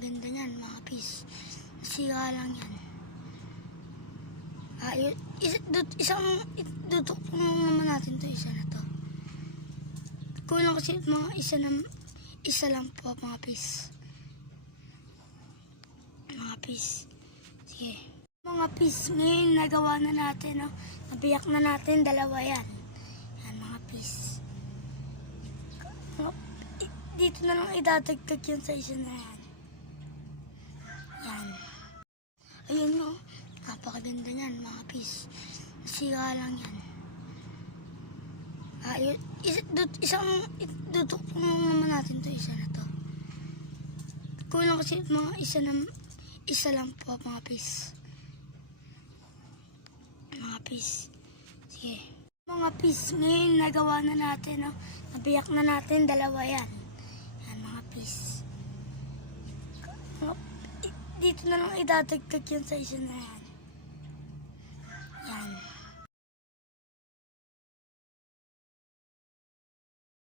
Napakaganda niyan mga pis. Sira lang yan. Dutok naman natin to, isa na to. Kulang kasi mga isa lang po mga pis. Mga pis. Sige. Mga pis, ngayon nagawa na natin, no? Nabiyak na natin, dalawa yan. Yan mga pis. Dito na lang idadagdag yun sa isa na yan. Yan. Ayun no. Napakaganda niyan mga pis. Sira lang yan. Dutok naman natin to, isa na to. Kulang kasi mga isa lang po mga pis. Mga pis. Sige. Mga pis, ngayon nagawa na natin, no? Nabiyak na natin, dalawa yan. Yan mga pis. Dito na lang idadagdag yun sa isa na yan.